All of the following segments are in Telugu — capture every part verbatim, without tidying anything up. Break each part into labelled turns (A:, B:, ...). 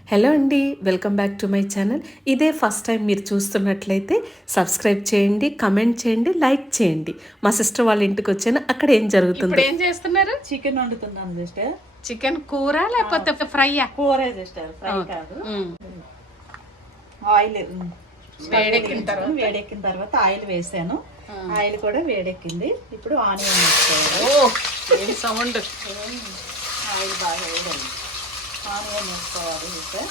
A: హలో అండి, welcome back to my channel. ఇదే ఫస్ట్ టైం మీరు చూస్తున్నట్లయితే సబ్స్క్రైబ్ చేయండి, కమెంట్ చేయండి, లైక్ చేయండి. మా సిస్టర్ వాళ్ళ ఇంటికి వచ్చాను, అక్కడ ఏం జరుగుతుంది.
B: ఇప్పుడు ఏం చేస్తున్నారు?
C: Chicken వండుతున్నాను sister.
B: చికెన్ కూర లేకపోతే ఫ్రైయా?
C: కూర సిస్టర్, ఫ్రై కాదు. ఆయిల్
B: వేడెక్కిన తర్వాత
C: వేడెక్కిన తర్వాత ఆయిల్ వేసాను. ఆయిల్ కూడా వేడెక్కింది. ఇప్పుడు ఆనియన్ వేసుకోవాలి.
B: ఓ ఏం సౌండ్!
C: ఆయిల్ బాగా వేడండి. ఆనియన్ వేసుకోవాలి సిస్టర్.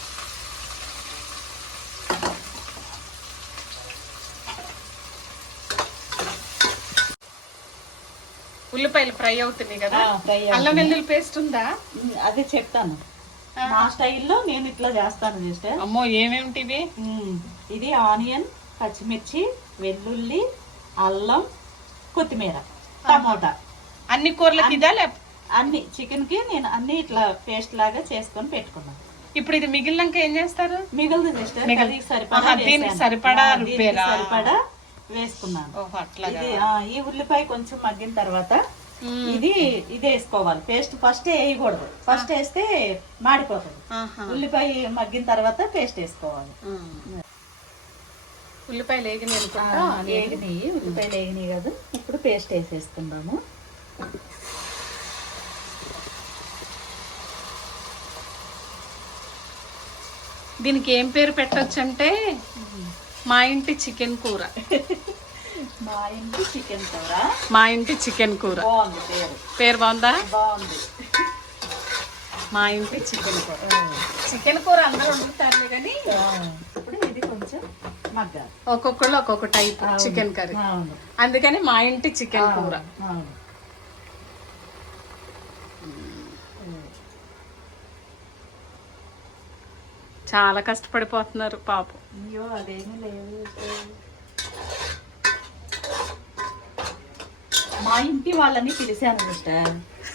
B: ఉల్లిపాయలు ఫ్రై అవుతున్నాయి కదా.
C: ఫ్రై
B: అల్లం వెల్లుల్లి పేస్ట్ ఉందా?
C: అదే చెప్తాను. నా స్టైల్లో నేను ఇట్లా చేస్తాను సిస్టర్.
B: అమ్మో, ఏమేమిటివి?
C: ఇది ఆనియన్, పచ్చిమిర్చి, వెల్లుల్లి, అల్లం, కొత్తిమీర, టమోటా.
B: అన్ని కూరలకి ఇదా? లేకపోతే
C: అన్ని చికెన్ కి నేను అన్ని ఇట్లా పేస్ట్ లాగా చేసుకొని పెట్టుకున్నాను.
B: ఇప్పుడు ఇది మిగిలినాక ఏం చేస్తారు?
C: మిగిలిన సిస్టర్ సరిపడా
B: దీనికి సరిపడా రుబ్బేరా?
C: సరిపడా వేసుకున్నాను.
B: ఓహో, అట్లా.
C: ఇది ఈ ఉల్లిపాయ కొంచెం మగ్గిన తర్వాత ఇది ఇది వేసుకోవాలి. పేస్ట్ ఫస్ట్ వేయకూడదు. ఫస్ట్ వేస్తే మాడిపోతుంది. ఉల్లిపాయ మగ్గిన తర్వాత పేస్ట్ వేసుకోవాలి.
B: ఉల్లిపాయలు వేగినాయి అనుకుంటా.
C: వేగినాయి, ఉల్లిపాయలు వేగినాయి కదా. ఇప్పుడు పేస్ట్ వేసేసుకుందాము.
B: దీనికి ఏం పేరు పెట్టొచ్చు అంటే మా ఇంటి చికెన్ కూర.
C: మా ఇంటి చికెన్ కూర.
B: మా ఇంటి చికెన్ కూర
C: బాగుంది పేరు.
B: పేరు బాగుందా?
C: బాగుంది.
B: మా ఇంటి చికెన్ కూర. చికెన్ కూర అందరూ వండుతారులే కానీ
C: ఇప్పుడు ఇది కొంచెం మగ్గాలి.
B: ఒక్కొక్కళ్ళు ఒక్కొక్క టైప్ చికెన్ కర్రీ, అందుకని మా ఇంటి చికెన్ కూర. చాలా కష్టపడిపోతున్నారు పాపం.
C: అయ్యో అదేమీ లేదు. మా ఇంటి వాళ్ళని పిలిచాను సిస్టర్.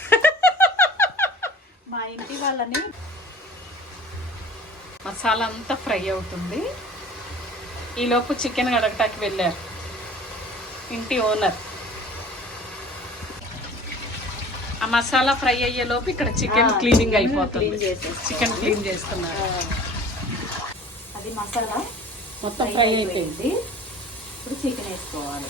C: మా ఇంటి వాళ్ళని.
B: మసాలా అంతా ఫ్రై అవుతుంది. ఈలోపు చికెన్ కడగటానికి వెళ్ళారు ఇంటి ఓనర్. ఆ మసాలా ఫ్రై అయ్యేలోపు ఇక్కడ చికెన్ క్లీనింగ్ అయిపోతుంది. చికెన్ క్లీన్ చేస్తున్నారు.
C: అది మసాలా
B: మొత్తం ఫ్రై అయిపోయింది.
C: ఇప్పుడు చికెన్ వేసుకోవాలి.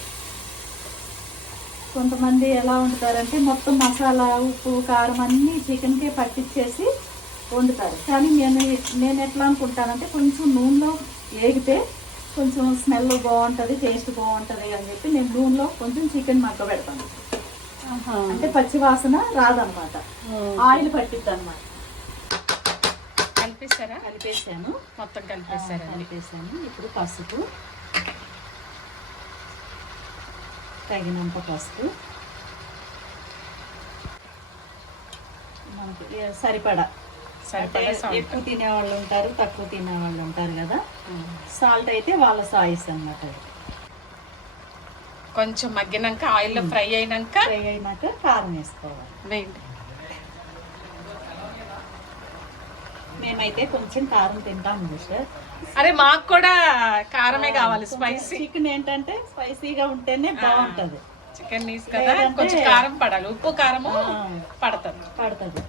C: కొంతమంది ఎలా వండుతారంటే మొత్తం మసాలా, ఉప్పు, కారం అన్నీ చికెన్కే పట్టించేసి వండుతారు. కానీ నేను నేను ఎట్లా అనుకుంటానంటే కొంచెం నూనెలో వేగితే కొంచెం స్మెల్ బాగుంటుంది, టేస్ట్ బాగుంటుంది అని చెప్పి నేను నూనెలో కొంచెం చికెన్ మగ్గ పెడతాను. అంటే పచ్చి వాసన రాదనమాట, ఆయిల్ పట్టిద్ది అనమాట.
B: కలిపేసారా?
C: కలిపేసాను,
B: మొత్తం కలిపేసారా?
C: కలిపేసాను. ఇప్పుడు పసుపు, తగినంత పసుపు, మనకి సరిపడా. ఎక్కువ తినేవాళ్ళు ఉంటారు, తక్కువ తినేవాళ్ళు ఉంటారు కదా. సాల్ట్ అయితే వాళ్ళ సాయిస్ అన్నమాట.
B: కొంచెం మగ్గినాక ఆయిల్లో ఫ్రై అయినాక
C: ఫ్రై అయినాక కారం వేసుకోవాలి.
B: వేయండి.
C: మేమైతే కొంచెం కారం తింటాము సార్.
B: అరే మాకు కూడా కారమే కావాలి. స్పైసీ
C: చికెన్ ఏంటంటే స్పైసీగా ఉంటేనే బాగుంటది.
B: చికెన్ నీస్ కదా, కొంచెం కారం పడాలి. ఉప్పు కారము పడుతుంది
C: పడుతుంది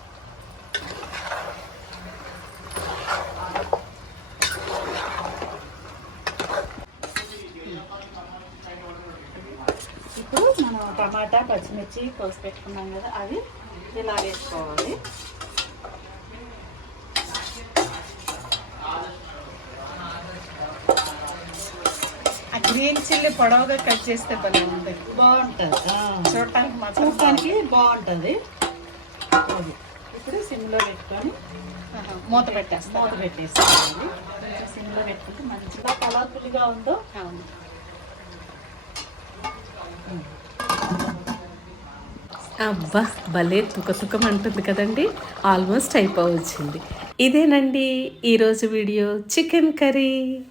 C: ఇప్పుడు మనం టమాటా, పచ్చిమిర్చి కోసి పెట్టుకున్నాం కదా, అవి ఇలా వేసుకోవాలి.
B: గ్రీన్ చిల్లీ పొడవుగా కట్ చేస్తే భలే ఉంది,
C: బాగుంటుంది.
B: చూడటానికి
C: చూడటానికి బాగుంటుంది. అది ఇప్పుడు సిమ్లో పెట్టుకొని
B: మూత పెట్టేస్తాం.
C: మూత పెట్టేసుకోవాలి. సిమ్లో పెట్టుకుంటే మంచిగా కలర్ఫుల్గా ఉందో.
B: అవును.
A: అబ్బా, భలే తుక తుకం అంటుంది కదండి. ఆల్మోస్ట్ అయిపోవచ్చింది. ఇదేనండి ఈరోజు వీడియో, చికెన్ కర్రీ.